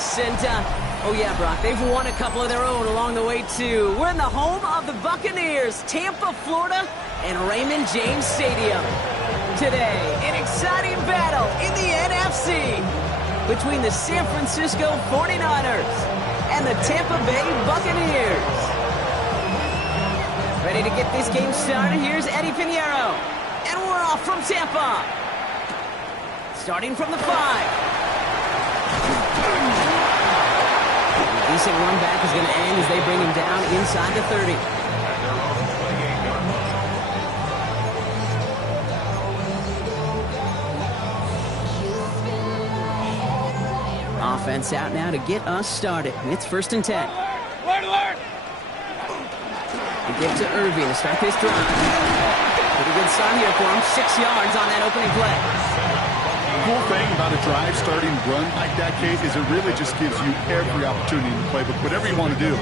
else. And, oh yeah, Brock, they've won a couple of their own along the way, too. We're in the home of the Buccaneers, Tampa, Florida, and Raymond James Stadium. Today, an exciting battle in the NFC between the San Francisco 49ers and the Tampa Bay Buccaneers. Ready to get this game started? Here's Eddie Pinheiro. And we're off from Tampa. Starting from the 5. A decent run back is going to end as they bring him down inside the 30. Offense out now to get us started. It's 1st and 10. We give to Irving to start this drive. Pretty good start here for him. 6 yards on that opening play. The cool thing about a drive starting run like that, Kate, is it really just gives you every opportunity to play, but whatever you want to do.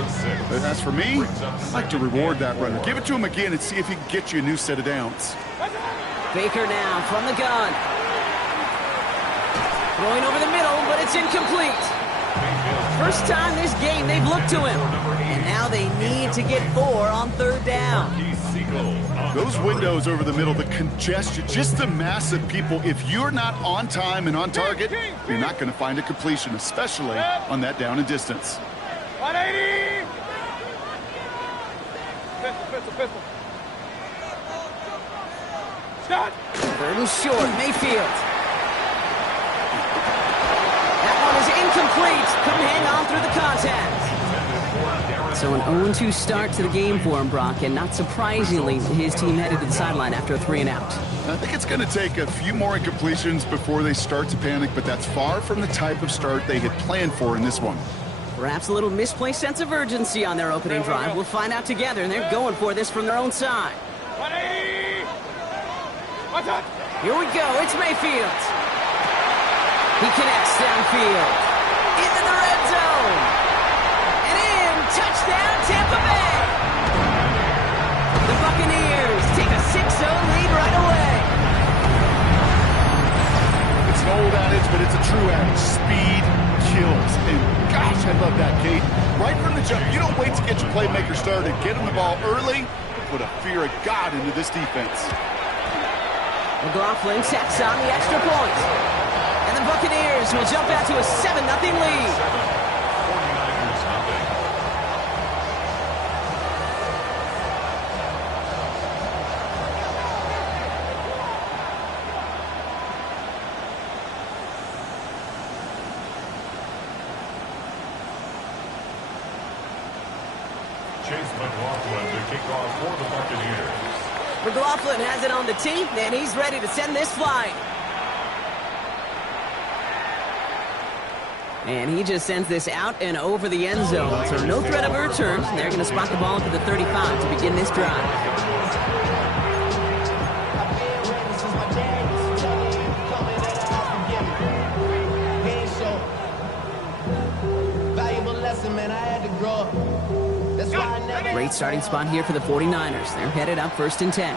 But as for me, I'd like to reward that runner. Give it to him again and see if he can get you a new set of downs. Baker now from the gun. Throwing over the middle, but it's incomplete. First time this game they've looked to him. And now they need to get 4 on 3rd down. Those windows over the middle, the congestion, just the mass of people. If you're not on time and on target, you're not going to find a completion, especially on that down and distance. 180! Pistol. Shot! 3rd and short, Mayfield. Incomplete. Couldn't hang on through the contact. So an 0-2 start to the game for him, Brock, and not surprisingly, his team headed to the sideline after a 3-and-out. I think it's going to take a few more incompletions before they start to panic, but that's far from the type of start they had planned for in this one. Perhaps a little misplaced sense of urgency on their opening drive. We'll find out together, and they're going for this from their own side. 180! Here we go. It's Mayfield. He connects downfield. Into the red zone. And in. Touchdown, Tampa Bay. The Buccaneers take a 6-0 lead right away. It's an old adage, but it's a true adage. Speed kills. And gosh, I love that, Kate. Right from the jump, you don't wait to get your playmaker started. Get him the ball early. Put a fear of God into this defense. McLaughlin sets on the extra point. And the Buccaneers will jump out to a 7-0 lead. Chase McLaughlin to kick off for the Buccaneers. McLaughlin has it on the tee, and he's ready to send this flying. And he just sends this out and over the end zone. So no threat of a return. They're going to spot the ball to the 35 to begin this drive. Great starting spot here for the 49ers. They're headed up 1st and 10.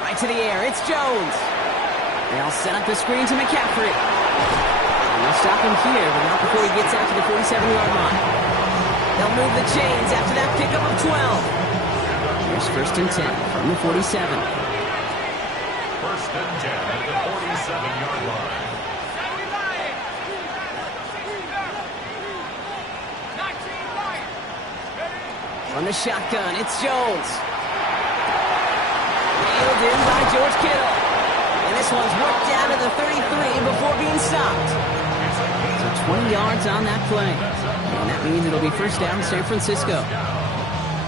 Right to the air. It's Jones. They'll set up the screen to McCaffrey. They'll stop him here, but not before he gets out to the 47-yard line. They'll move the chains after that pickup of 12. Here's 1st and 10 from the 47. 1st and 10 at the 47-yard line. From the shotgun, it's Jones. Nailed in by George Kittle. And this one's worked down to the 33 before being stopped. So 20 yards on that play. And that means it'll be 1st down San Francisco.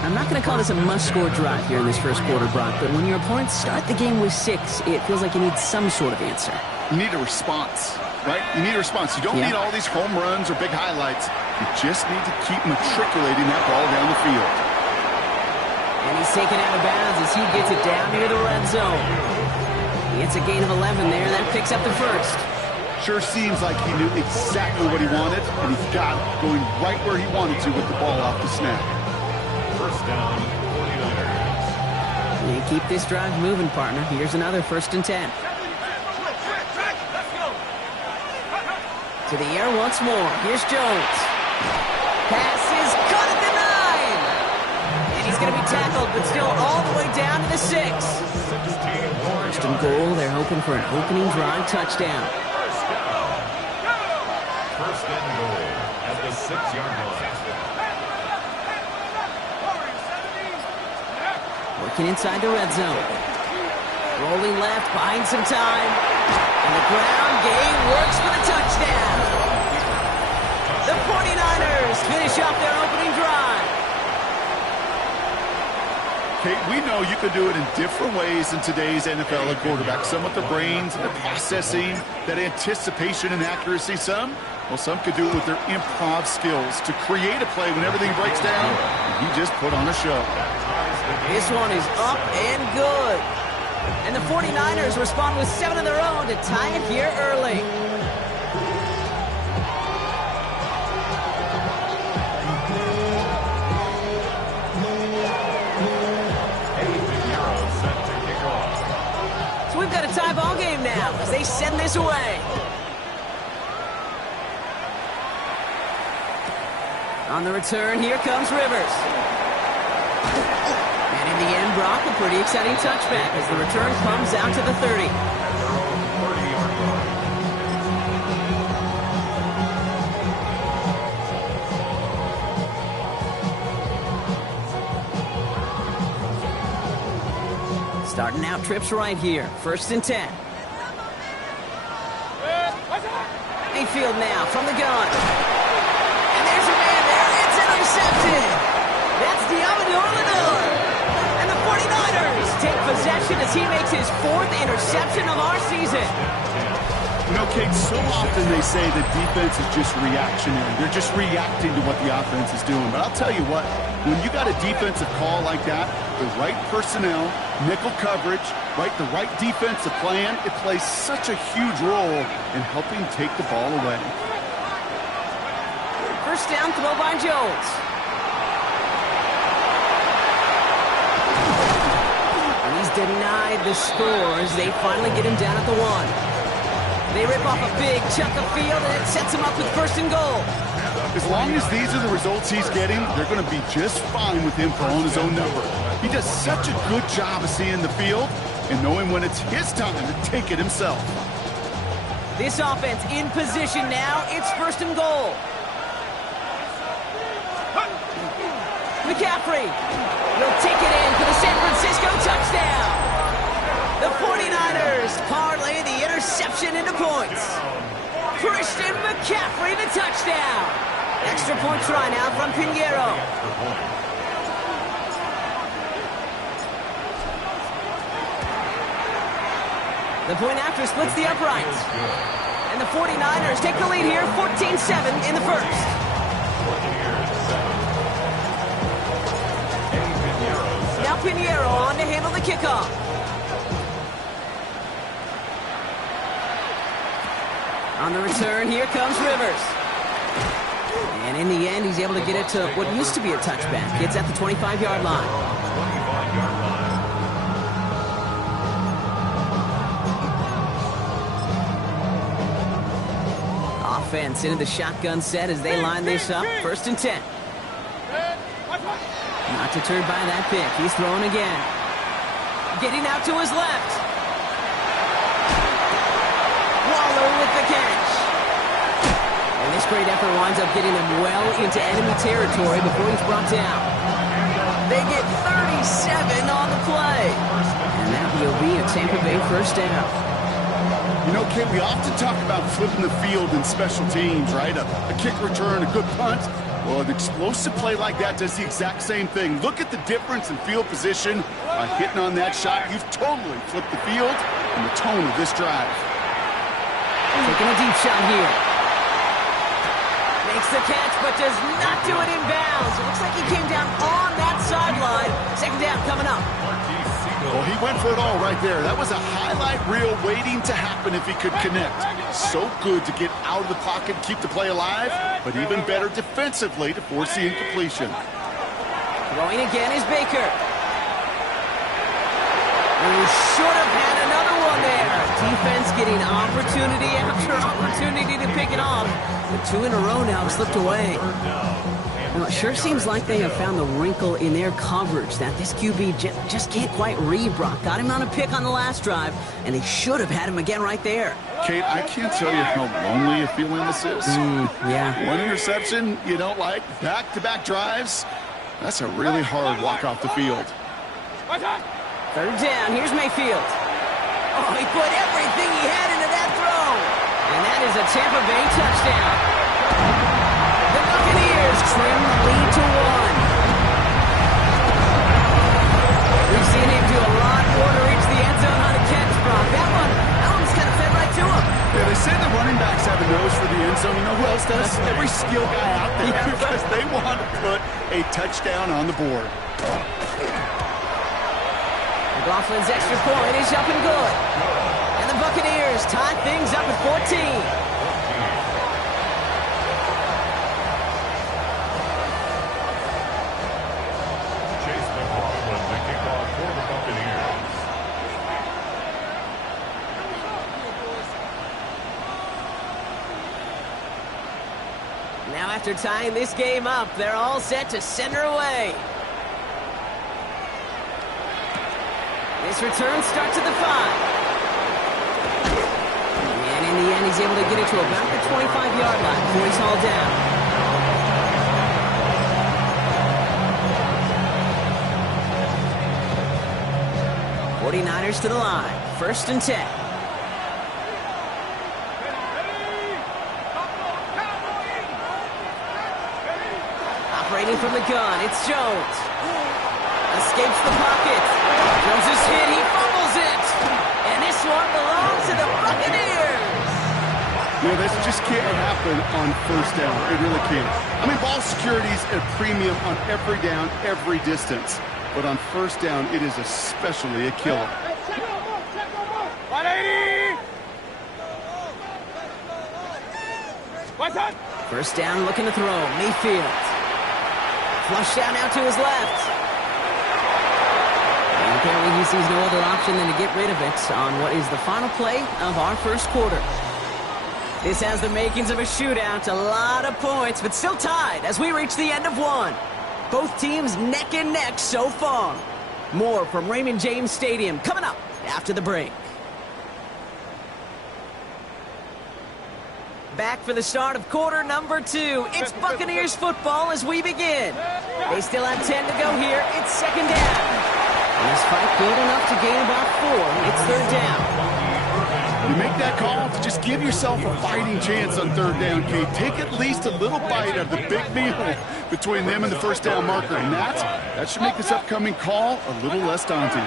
I'm not going to call this a must-score drive here in this first quarter, Brock, but when your opponents start the game with 6, it feels like you need some sort of answer. You need a response, right? You need a response. You don't need all these home runs or big highlights. You just need to keep matriculating that ball down the field. And he's taken out of bounds as he gets it down near the red zone. He gets a gain of 11 there. That picks up the 1st. Sure seems like he knew exactly what he wanted, and he got it going right where he wanted to with the ball off the snap. 1st down, 49ers. They keep this drive moving, partner. Here's another 1st and 10. To the air once more. Here's Jones. Pass is caught at the 9. And he's going to be tackled, but still all the way down to the 6. First and goal. They're hoping for an opening drive touchdown. First and goal at the 6-yard line. Working inside the red zone. Rolling left, buying some time. And the ground game works for the touchdown. The 49ers finish off their opening drive. Kate, we know you can do it in different ways in today's NFL at quarterback. Some with the brains, the processing, that anticipation and accuracy. Some could do it with their improv skills to create a play when everything breaks down. And he just put on a show. This one is up and good. And the 49ers respond with 7 of their own to tie it here early. So we've got a tie ball game now as they send this away. On the return, here comes Rivers. And in the end, Brock, a pretty exciting touchback as the return comes out to the 30. Starting out trips right here. First and 10. Mayfield now from the gun. And there's a man there. It's intercepted. That's Diamador Lenore. And the 49ers take possession as he makes his 4th interception of our season. You know, Kate, so often they say that defense is just reactionary. They're just reacting to what the offense is doing. But I'll tell you what, when you got a defensive call like that, the right personnel, nickel coverage, the right defensive plan, it plays such a huge role in helping take the ball away. First down throw by Jones. And he's denied the score as they finally get him down at the 1. They rip off a big chunk of field, and it sets him up with first and goal. As long as these are the results he's getting, they're going to be just fine with him calling his own number. He does such a good job of seeing the field and knowing when it's his time to take it himself. This offense in position now. It's first and goal. McCaffrey will take it in for the San Francisco touchdown. The 49ers parlay the interception into points. Christian McCaffrey, the touchdown. Extra point try now from Pinheiro. The point after splits the uprights. And the 49ers take the lead here, 14-7 in the first. Now Pinheiro on to handle the kickoff. On the return, here comes Rivers. And in the end, he's able to get it to what used to be a touchback. It's at the 25-yard line. Offense into the shotgun set as they line this up. First and 10. Not deterred by that pick. He's throwing again. Getting out to his left. With the catch. And this great effort winds up getting them well into enemy territory before he's brought down. They get 37 on the play. And that will be a Tampa Bay first down. You know, Kate, we often talk about flipping the field in special teams, right? A kick return, a good punt. Well, an explosive play like that does the exact same thing. Look at the difference in field position. By hitting on that shot, you've totally flipped the field and the tone of this drive. Taking a deep shot here. Makes the catch, but does not do it in bounds. It looks like he came down on that sideline. Second down coming up. Well, he went for it all right there. That was a highlight reel waiting to happen if he could connect. So good to get out of the pocket and keep the play alive, but even better defensively to force the incompletion. Throwing again is Baker. Who should have had another one there. Defense getting opportunity after opportunity to pick it off. But 2 in a row now have slipped away. Well, it sure seems like they have found the wrinkle in their coverage that this QB just can't quite read, Brock. Got him on a pick on the last drive, and they should have had him again right there. Kate, I can't tell you how lonely a feeling this is. Yeah. One interception you don't like, back-to-back drives. That's a really hard walk off the field. Third down, here's Mayfield. Oh, he put everything he had into that throw. And that is a Tampa Bay touchdown. The Buccaneers trim the lead to 1. We've seen him do a lot more to reach the end zone on a catch, Brock. That one's kind of fed right to him. Yeah, they say the running backs have a nose for the end zone. You know who else does? Every skill guy out there, because they want to put a touchdown on the board. McLaughlin's extra point is up and good. And the Buccaneers tie things up at 14. Chase McLaughlin, the kickoff for the Buccaneers. Now after tying this game up, they're all set to send her away. This return starts at the 5. And in the end, he's able to get it to about the 25-yard line before he's hauled down. '49ers to the line. 1st and 10. Operating from the gun, it's Jones. Escapes the pocket. Jones is hit, he fumbles it. And this one belongs to the Buccaneers. Yeah, this just can't happen on 1st down. It really can't. I mean, ball security's a premium on every down, every distance. But on 1st down, it is especially a killer. 180! 1st down, looking to throw. Mayfield. Flush down now to his left. And apparently he sees no other option than to get rid of it on what is the final play of our 1st quarter. This has the makings of a shootout, a lot of points, but still tied as we reach the end of 1. Both teams neck and neck so far. More from Raymond James Stadium coming up after the break. Back for the start of quarter number 2. It's Buccaneers football as we begin. They still have 10 to go here. It's 2nd down. And this fight good enough to gain about 4. It's 3rd down. You make that call to just give yourself a fighting chance on 3rd down, Kate. Take at least a little bite of the big meal between them and the 1st down marker. And that should make this upcoming call a little less daunting.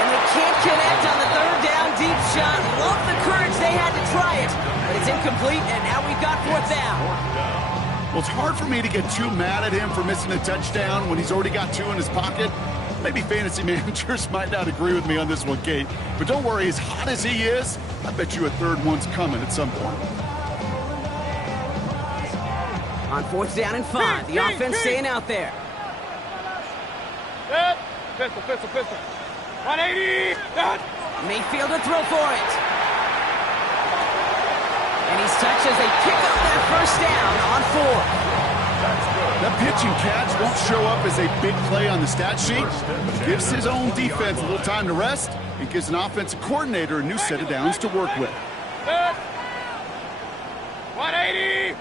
And they can't connect on the 3rd down deep shot. Love the courage they had to try it, but it's incomplete, and now we've got 4th down. Well, it's hard for me to get too mad at him for missing a touchdown when he's already got 2 in his pocket. Maybe fantasy managers might not agree with me on this one, Kate. But don't worry, as hot as he is, I bet you a 3rd one's coming at some point. On 4th down and 5, the offense staying out there. Pistol. 180! Mayfield to throw for it. And he's touched as they pick up that 1st down on 4. That pitch and catch won't show up as a big play on the stat sheet. It gives his own defense a little time to rest and gives an offensive coordinator a new set of downs to work with. 180!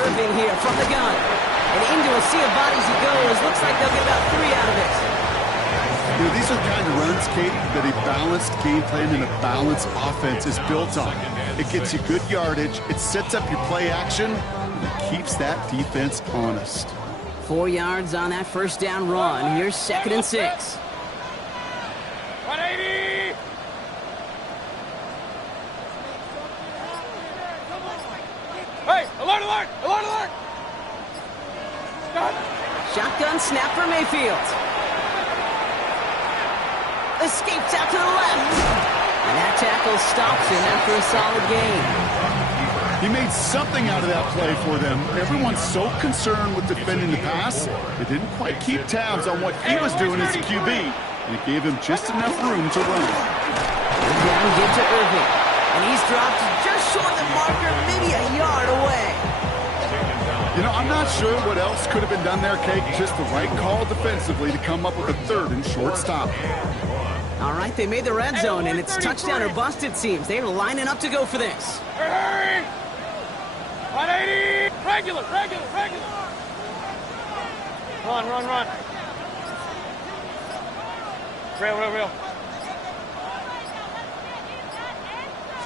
Irving here from the gun. And into a sea of bodies he goes. Looks like they'll get about 3 out of it. You know, these are the kind of runs, Kate, that a balanced game plan and a balanced offense is built on. It gets you good yardage, it sets up your play action, and it keeps that defense honest. 4 yards on that 1st down run. Here's 2nd and 6. 180! Hey, alert! Shotgun snap for Mayfield. Escapes out to the left. And that tackle stops him after a solid gain. He made something out of that play for them. Everyone's so concerned with defending the pass, they didn't quite keep tabs on what he was doing as a QB, and it gave him just enough room to run. Down give to Irving, and he's dropped just short of the marker, maybe a yard away. You know, I'm not sure what else could have been done there, Kate. Just the right call defensively to come up with a third and short stop. All right, they made the red zone, and it's touchdown or bust, it seems. They're lining up to go for this. Hurry! 180! Regular! Run. Real.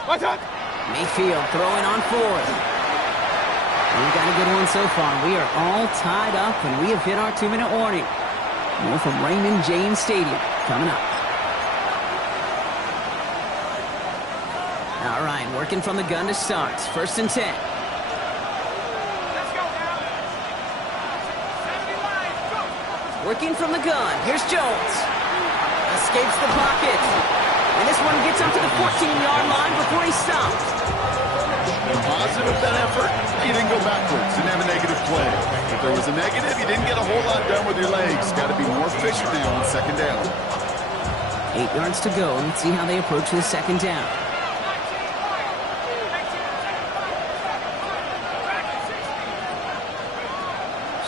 Watch out! Mayfield throwing on fourth. We've got a good one so far. We are all tied up, and we have hit our 2-minute warning. More from Raymond James Stadium coming up. All right, working from the gun to start. 1st and 10. Working from the gun. Here's Jones. Escapes the pocket. And this one gets up to the 14-yard line before he stops. Positive that effort. You didn't go backwards. Didn't have a negative play. If there was a negative, you didn't get a whole lot done with your legs. Got to be more efficient now on 2nd down. 8 yards to go. Let's see how they approach the 2nd down.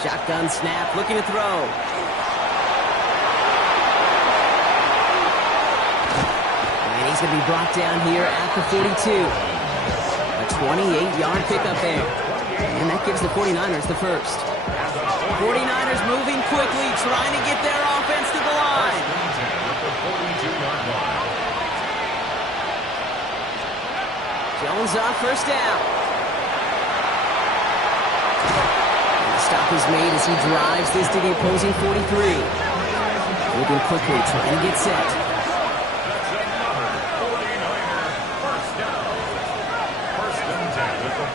Shotgun snap, looking to throw. And he's going to be brought down here at the 42. A 28-yard pickup there. And that gives the 49ers the first. 49ers moving quickly, trying to get their offense to the line. Jones on 1st down. And the stop is made as he drives this to the opposing 43. Moving quickly, trying to get set.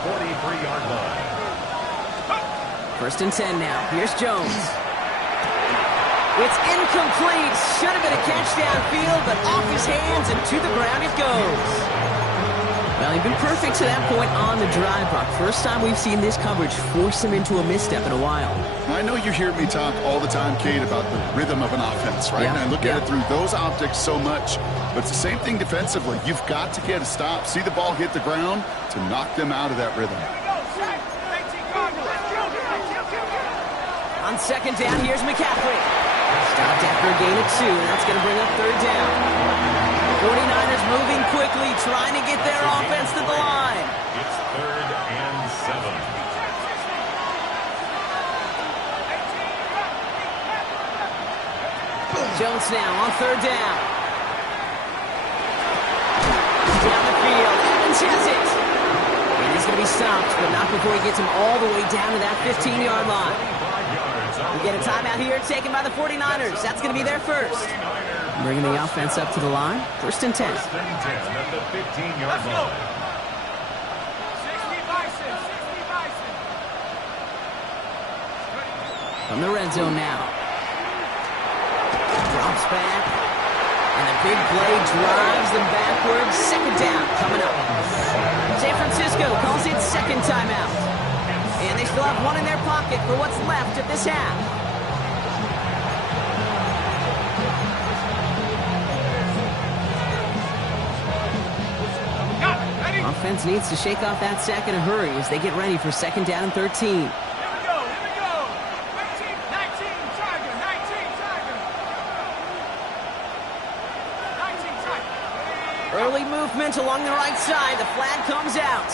43-yard line. 1st and 10 now. Here's Jones. It's incomplete. Should have been a catch downfield, but off his hands and to the ground it goes. Well, he's been perfect to that point on the drive, Buck. First time we've seen this coverage force him into a misstep in a while. I know you hear me talk all the time, Kate, about the rhythm of an offense, right? Yeah. And I look at it through those optics so much. But it's the same thing defensively. You've got to get a stop, see the ball hit the ground to knock them out of that rhythm. On 2nd down, here's McCaffrey. Stopped after a gain of 2, and that's going to bring up 3rd down. 49ers moving quickly, trying to get their offense to the line. It's 3rd and 7. Jones now on 3rd down. Down the field, Evans has it. And he's going to be stopped, but not before he gets him all the way down to that 15-yard line. We get a timeout here taken by the 49ers. That's going to be their first. Bringing the offense up to the line. 1st and 10. 1st and 10 at the 15-yard line. From the red zone now. Drops back. And the big play drives them backwards. 2nd down coming up. San Francisco calls it 2nd timeout. And they still have one in their pocket for what's left of this half. Offense needs to shake off that sack in a hurry as they get ready for 2nd down and 13. Here we go. 19, Tiger. 19, Tiger. Early movement along the right side. The flag comes out.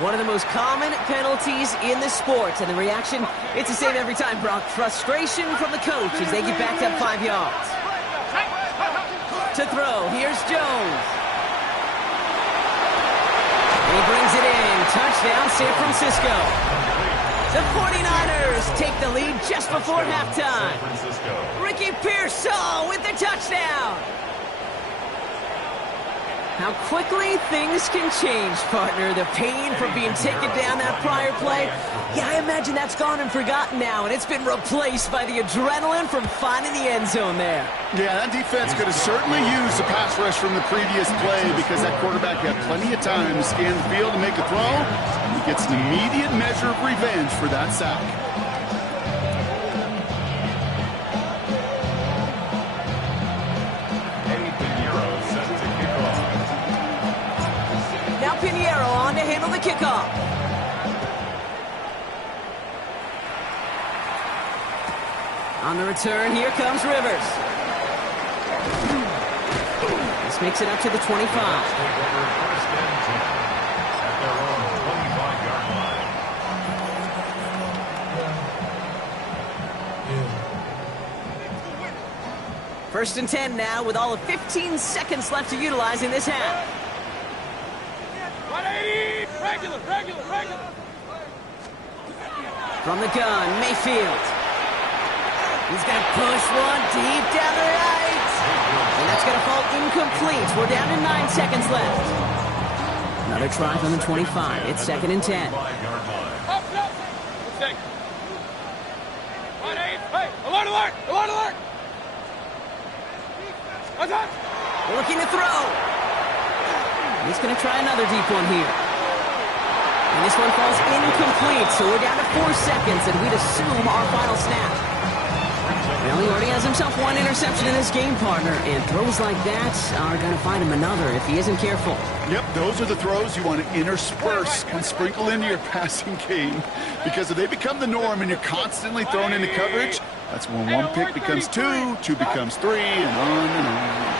One of the most common penalties in the sport. And the reaction, it's the same every time, Brock. Frustration from the coach as they get backed up 5 yards. To throw, here's Jones. And he brings it in. Touchdown, San Francisco. The 49ers take the lead just before halftime. Ricky Pearsall with the touchdown. How quickly things can change, partner. The pain from being taken down that prior play, yeah, I imagine that's gone and forgotten now, and it's been replaced by the adrenaline from finding the end zone there. Yeah, that defense could have certainly used the pass rush from the previous play because that quarterback had plenty of time to scan the field and make a throw. He gets an immediate measure of revenge for that sack. Pinheiro on to handle the kickoff. On the return, here comes Rivers. This makes it up to the 25. First and 10 now with all of 15 seconds left to utilize in this half. 180! Regular! From the gun, Mayfield. He's going to push one deep down the right. And that's going to fall incomplete. We're down to 9 seconds left. Another try from the 25. It's 2nd and 10. Up! Mistake. 180! Hey! Alert! What's up? Looking to throw. He's going to try another deep one here. And this one falls incomplete, so we're down to 4 seconds, and we'd assume our final snap. Well, he already has himself one interception in this game, partner, and throws like that are going to find him another if he isn't careful. Yep, those are the throws you want to intersperse and sprinkle into your passing game, because if they become the norm and you're constantly thrown into coverage, that's when one pick becomes two becomes three, and on and on.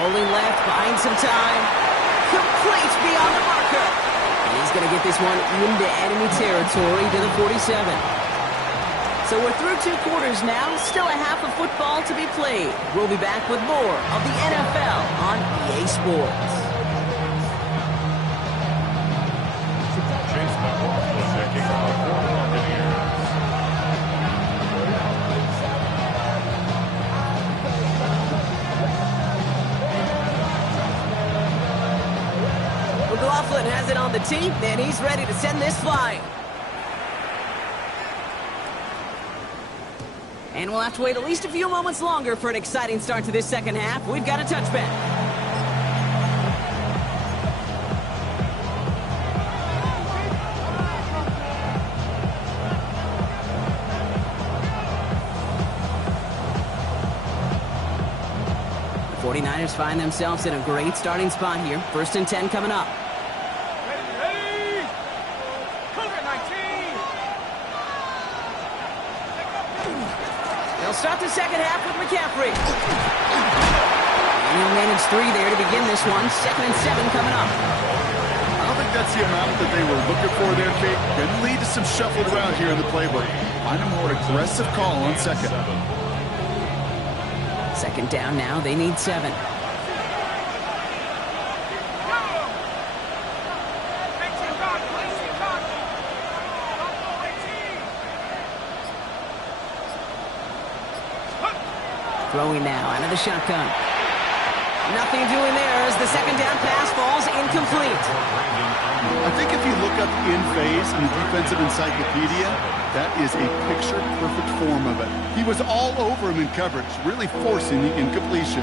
Rolling left, buying some time. Complete beyond the marker. And he's going to get this one into enemy territory to the 47. So we're through 2 quarters now. Still a half of football to be played. We'll be back with more of the NFL on EA Sports. McLaughlin has it on the tee, and he's ready to send this flying. And we'll have to wait at least a few moments longer for an exciting start to this second half. We've got a touchback. The 49ers find themselves in a great starting spot here. 1st and 10 coming up. Ready! Cougar 19! They'll start the second half with McCaffrey. And he'll manage 3 there to begin this one. 2nd and 7 coming up. I don't think that's the amount that they were looking for there, Kate. Can lead to some shuffled around here in the playbook. Find a more aggressive call on second. 2nd down now. They need 7. Throwing now out of the shotgun. Nothing doing there as the 2nd down pass falls incomplete. I think if you look up in phase in the defensive encyclopedia, that is a picture-perfect form of it. He was all over him in coverage, really forcing the incompletion.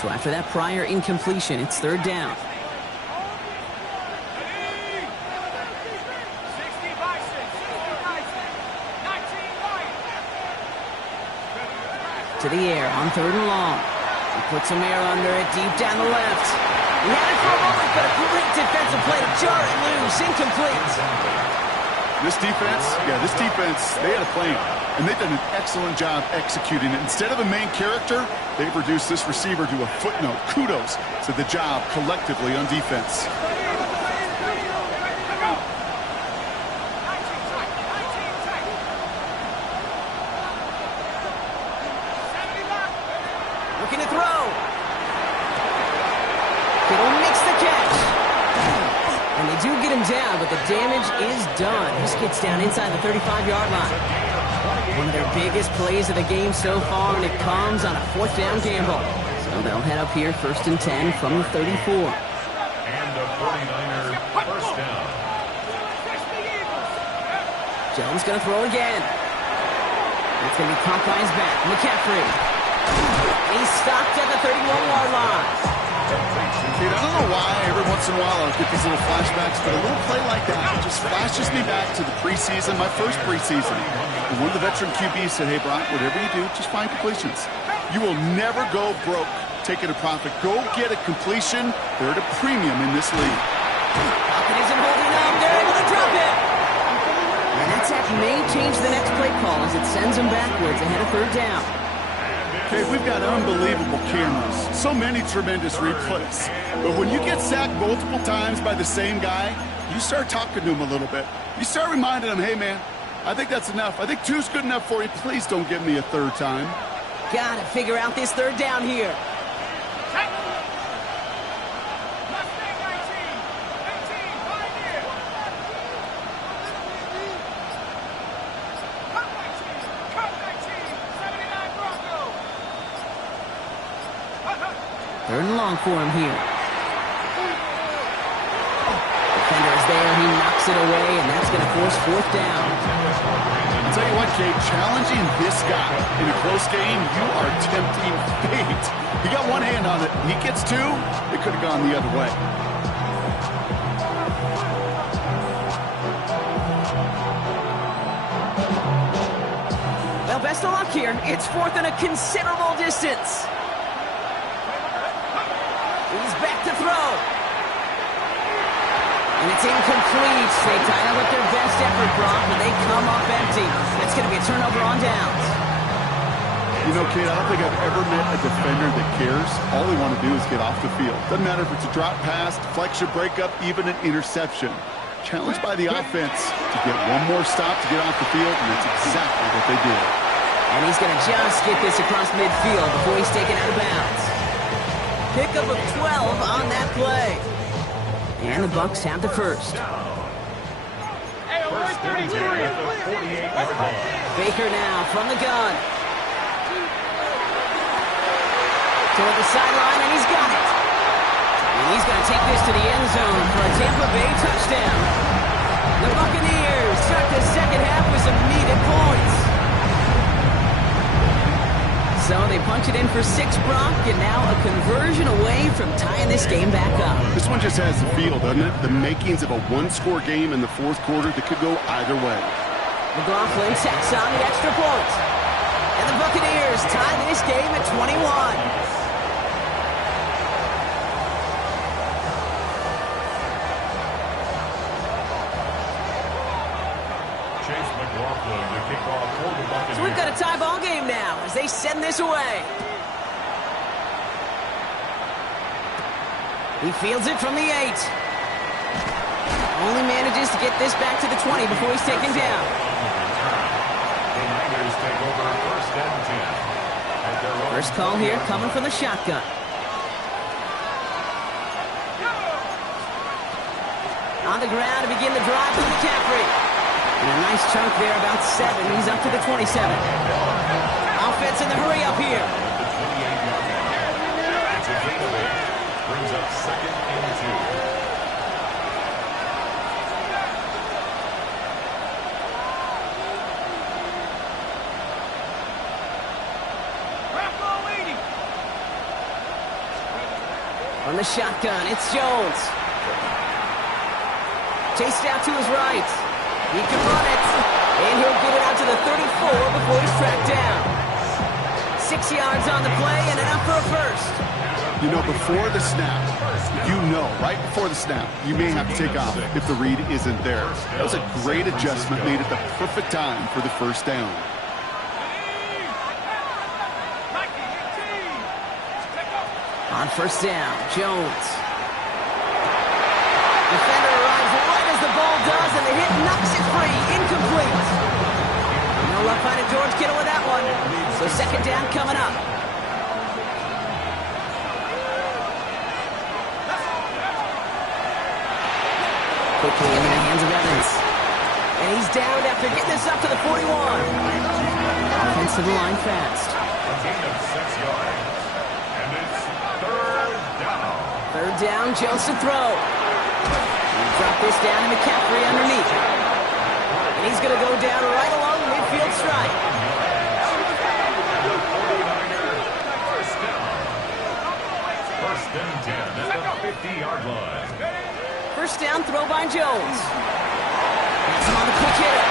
So after that prior incompletion, it's 3rd down. To the air on 3rd and long. He puts some air under it, deep down the left. He had it for a moment, but a great defensive play to jar it loose, incomplete. This defense, they had a plan, and they've done an excellent job executing it. Instead of a main character, they've reduced this receiver to a footnote. Kudos to the job collectively on defense. Looking to throw. It'll mix the catch. And they do get him down, but the damage is done. This gets down inside the 35-yard line. One of their biggest plays of the game so far, and it comes on a 4th down gamble. So they'll head up here, 1st and 10 from the 34. And a 49er first down. Jones going to throw again. It's going to be caught by his back. McCaffrey. He's stopped at the 31-yard line. Kate, I don't know why every once in a while I'll get these little flashbacks, but a little play like that just flashes me back to the preseason, my first preseason. And one of the veteran QBs said, hey, Brock, whatever you do, just find completions. You will never go broke taking a profit. Go get a completion. They're at a premium in this league. Pocket isn't holding up. They're able to drop it. And that sack may change the next play call as it sends them backwards ahead of 3rd down. Okay, we've got unbelievable cameras. So many tremendous replays. But when you get sacked multiple times by the same guy, you start talking to him a little bit. You start reminding him, hey, man, I think that's enough. I think 2's good enough for you. Please don't give me a 3rd time. Gotta figure out this 3rd down here. Third and long for him here. Defender is there. He knocks it away, and that's going to force 4th down. I'll tell you what, Kate, challenging this guy in a close game, you are tempting fate. He got one hand on it. He gets 2. It could have gone the other way. Well, best of luck here. It's 4th and a considerable distance. He's back to throw. And it's incomplete. They tie up with their best effort, Brock, but they come up empty. It's going to be a turnover on downs. You know, Kate, I don't think I've ever met a defender that cares. All they want to do is get off the field. Doesn't matter if it's a drop pass, deflection, breakup, even an interception. Challenged by the offense to get one more stop to get off the field, and that's exactly what they did. And he's going to just get this across midfield before he's taken out of bounds. Pickup of 12 on that play. And the Bucs have the first. First and 10 at the 48-yard line. Baker now from the gun. Toward the sideline, and he's got it. And he's going to take this to the end zone for a Tampa Bay touchdown. The Buccaneers start the second half with some needed points. So they punch it in for 6, Brock, and now a conversion away from tying this game back up. This one just has the feel, doesn't it? The makings of a one-score game in the 4th quarter that could go either way. McLaughlin tacks on the extra point. And the Buccaneers tie this game at 21. Chase McLaughlin to kick off for the Buccaneers. So we've got a tie ball game now as they send this away. He fields it from the 8. Only manages to get this back to the 20 before he's taken down. The Niners take over 1st and 10. At their own First call here coming from the shotgun. On the ground to begin the drive from McCaffrey. And a nice chunk there, about 7. He's up to the 27. Offense in the hurry up here. It's a gain of 8. Brings up 2nd and 2. On the shotgun, it's Jones. Chased out to his right. He can run it. And he'll get it out to the 34 before he's tracked down. 6 yards on the play and enough for a first. You know, before the snap, right before the snap, you may have to take off if the read isn't there. That was a great adjustment made at the perfect time for the first down. On first down, Jones. Defender arrives right as the ball does, and the hit knocks it free. Incomplete. No luck finding George Kittle with that one. So second down coming up. Quickly into the hands of Evans. And he's down after getting this up to the 41. Offensive line fast. A gain of 6 yards. And it's down, Jones to throw. Drop this down to McCaffrey underneath. And he's going to go down right along the midfield stripe. First and 10 at the 50-yard line. First down throw by Jones. That's him on the quick hitter.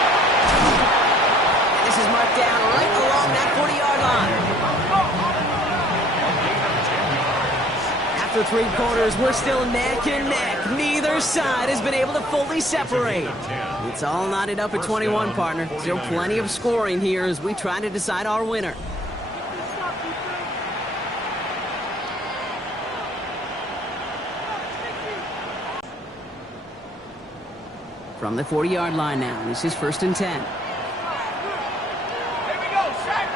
And this is marked down right along that 40-yard line. After 3 quarters, we're still neck and neck. Neither side has been able to fully separate. It's all knotted up at 21, partner. Still plenty of scoring here as we try to decide our winner. From the 40-yard line now, this is first and 10. Here we go, set.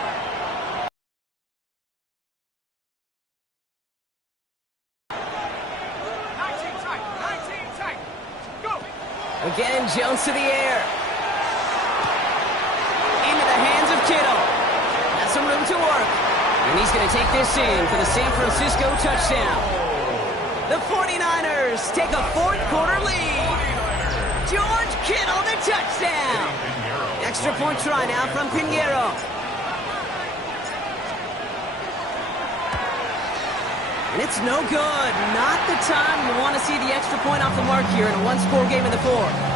19 tight. Go. Again, Jones to the air. Into the hands of Kittle. Has some room to work. And he's going to take this in for the San Francisco touchdown. The 49ers take a fourth-quarter lead. George Kittle, the touchdown. Extra point try now from Pinheiro. And it's no good. Not the time you want to see the extra point off the mark here in a one-score game in the fourth.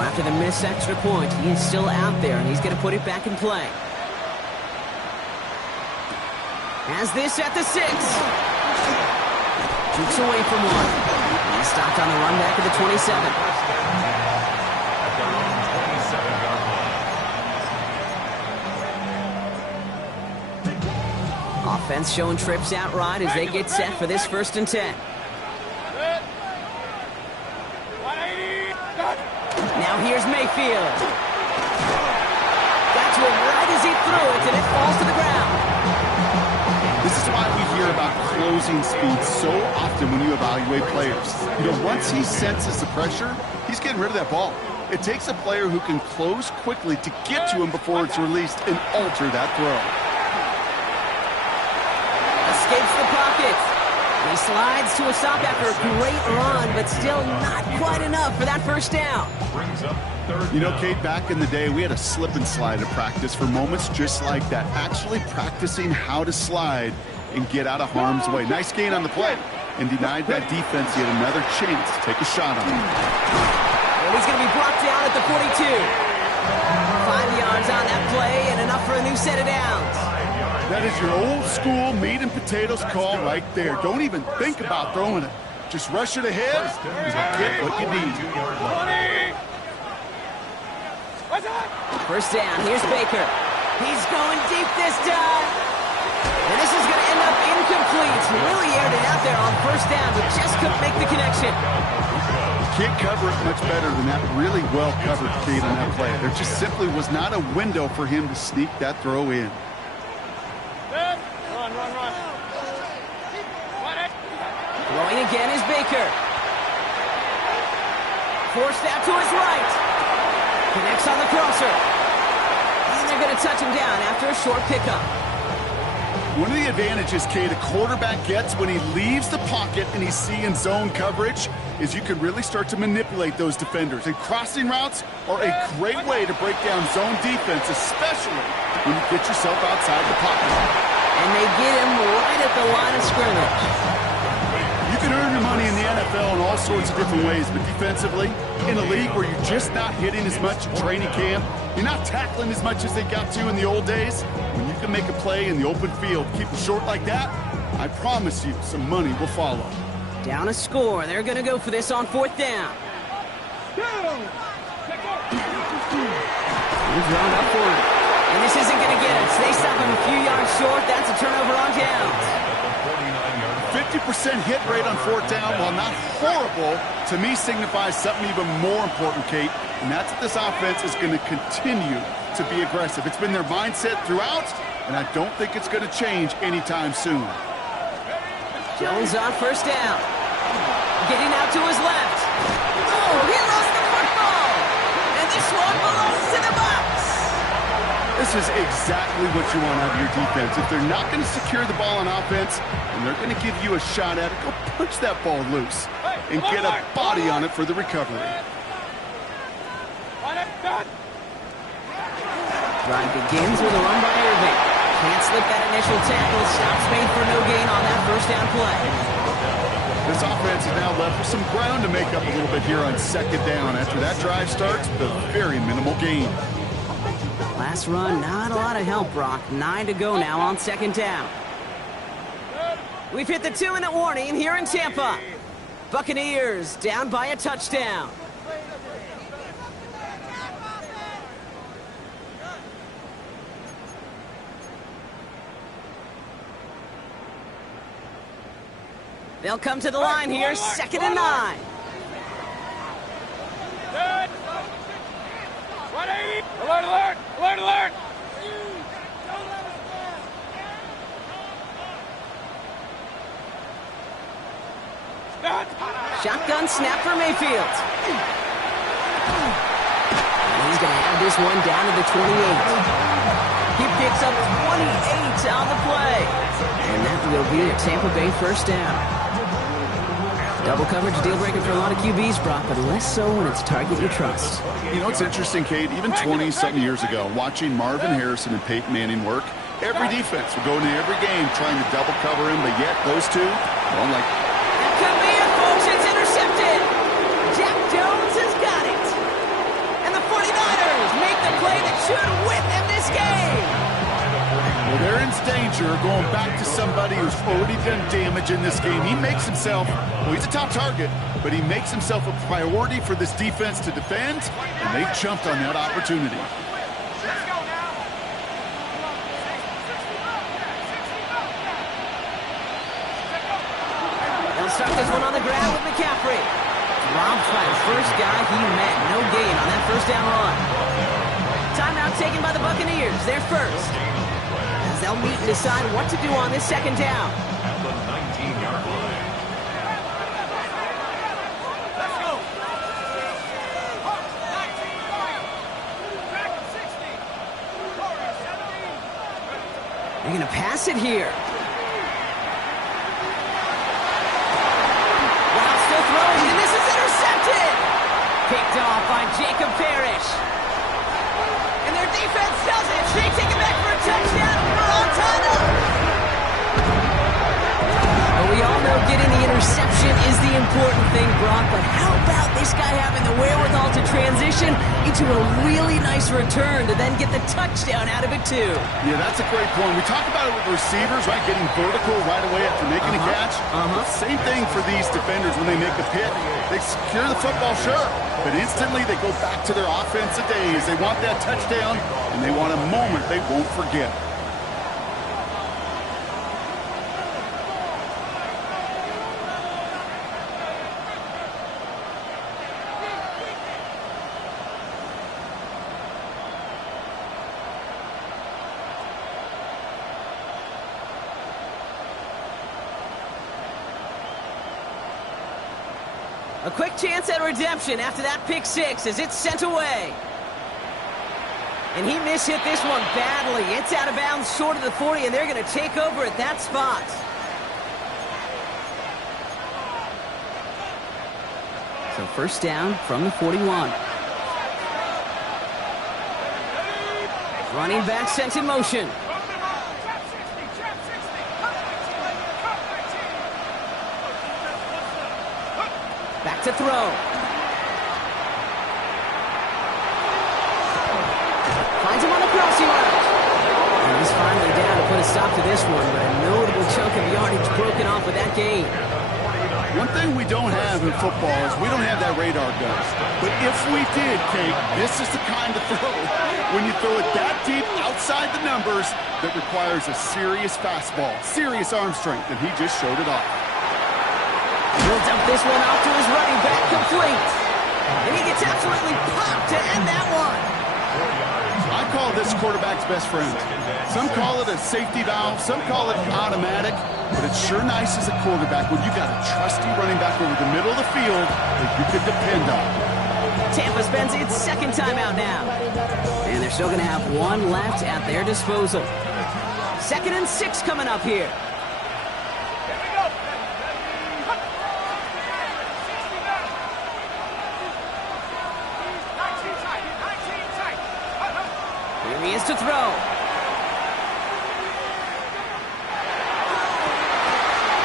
After the missed extra point, he is still out there, and he's going to put it back in play. Has this at the 6. Jukes away from one. He's stopped on the run back at the 27. Offense showing trips out right as they get set for this first and 10. Now here's Mayfield. Got to him right as he threw it, and it falls to the ground. This is why we hear about closing speed so often when you evaluate players. You know, once he senses the pressure, he's getting rid of that ball. It takes a player who can close quickly to get to him before it's released and alter that throw. Escapes the pocket. He slides to a stop after a great run, but still not quite enough for that first down. You know, Kate, back in the day, we had a slip and slide at practice for moments just like that. Actually practicing how to slide and get out of harm's way. Nice gain on the play, and denied that defense yet another chance to take a shot on him. And he's going to be brought down at the 42. 5 yards on that play and enough for a new set of downs. That is your old school meat and potatoes call right there. Don't even think about throwing it. Just rush it ahead and get what you need. First down, here's Baker. He's going deep this time. And this is going to end up incomplete. Really aired it out there on first down, but just couldn't make the connection. You can't cover it much better than that. Really well covered, Kate, on that play. There just simply was not a window for him to sneak that throw in. Run. Throwing again is Baker. Forced out to his right. Connects on the crosser. And they're going to touch him down after a short pickup. One of the advantages, Kate, a quarterback gets when he leaves the pocket and he's seeing zone coverage is you can really start to manipulate those defenders. And crossing routes are a great way to break down zone defense, especially when you get yourself outside the pocket. And they get him right at the line of scrimmage. You can earn your money in the NFL in all sorts of different ways, but defensively, in a league where you're just not hitting as much in training camp, you're not tackling as much as they got to in the old days, when you can make a play in the open field, keep it short like that, I promise you some money will follow. Down a score. They're going to go for this on fourth down. He's round up for it. And this isn't going to get us. They stop him a few yards short. That's a turnover on downs. 50% hit rate on fourth down, while not horrible, to me signifies something even more important, Kate, and that's that this offense is going to continue to be aggressive. It's been their mindset throughout, and I don't think it's going to change anytime soon. Jones on first down. Getting out to his left. Oh, he lost the football! And this one belongs to the Bucs! This is exactly what you want out of your defense. If they're not going to secure the ball on offense, and they're going to give you a shot at it, go punch that ball loose and get a body on it for the recovery. Drive begins with a run by Irving. Can't slip that initial tackle. Stops made for no gain on that first down play. This offense is now left with some ground to make up a little bit here on second down. After that drive starts, the very minimal gain. Last run, not a lot of help, Brock. 9 to go now on second down. We've hit the 2-minute warning here in Tampa. Buccaneers down by a touchdown. They'll come to the line here, 2nd and 9. 180! Alert, alert! Alert, alert! Shotgun snap for Mayfield. And he's going to have this one down to the 28. He picks up 28 on the play. And that will be a Tampa Bay first down. Double coverage deal breaker for a lot of QBs, Brock, but less so when it's target you trust. You know, it's interesting, Kate, even 20-something years ago, watching Marvin Harrison and Peyton Manning work, every defense would go into every game trying to double cover him, but yet those two, well, like... That could be it, folks. It's intercepted. Jack Jones has got it. And the 49ers make the play that should win them this game. Well, they're in danger going back to somebody who's already done damage in this game. He makes himself, well, he's a top target, but he makes himself a priority for this defense to defend, and they jumped on that opportunity. They'll start this one on the ground with McCaffrey. Dropped by the first guy he met. No gain on that first down run. Timeout taken by the Buccaneers. They're first. As they'll meet and decide what to do on this second down. At the 19-yard line. Let's go! 19, 60. They're going to pass it here. Wow, still throwing, and this is intercepted! Picked off by Jacob Parrish. And their defense does it. They take it back for a touchdown. We're on time up. Well, we all know getting the interception is the important thing, Brock, but how about this guy having the wherewithal to transition into a really nice return to then get the touchdown out of it, too? Yeah, that's a great point. We talk about it with receivers, right, getting vertical right away after making a catch. Same thing for these defenders when they make a pick. They secure the football, sure, but instantly they go back to their offensive days. They want that touchdown, and they want a moment they won't forget. A quick chance at redemption after that pick six as it's sent away. And he mishit this one badly. It's out of bounds short of the 40, and they're going to take over at that spot. So first down from the 41. Running back sent in motion. Back to throw. Finds him on the crossing route. And he's finally down to put a stop to this one, but a notable chunk of yardage broken off with that gain. One thing we don't have in football is we don't have that radar gun. But if we did, Kate, this is the kind of throw, when you throw it that deep outside the numbers, that requires a serious fastball, serious arm strength, and he just showed it off. He'll dump this one off to his running back, complete. And he gets absolutely popped to end that one. I call this quarterback's best friend. Some call it a safety valve, some call it automatic, but it's sure nice as a quarterback when you got a trusty running back over the middle of the field that you can depend on. Tampa spends its second time out now. And they're still going to have one left at their disposal. 2nd and 6 coming up here. Here he is to throw.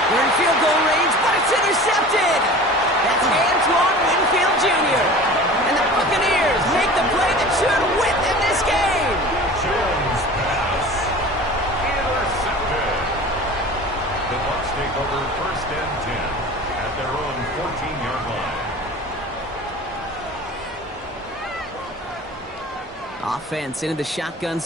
They're in field goal range, but it's intercepted. That's Antoine Winfield Jr. And the Buccaneers make the play that should win them this game. Jones pass. Intercepted. The Bucs take over 1st and 10 at their own 14-yard line. Offense into the shotgun.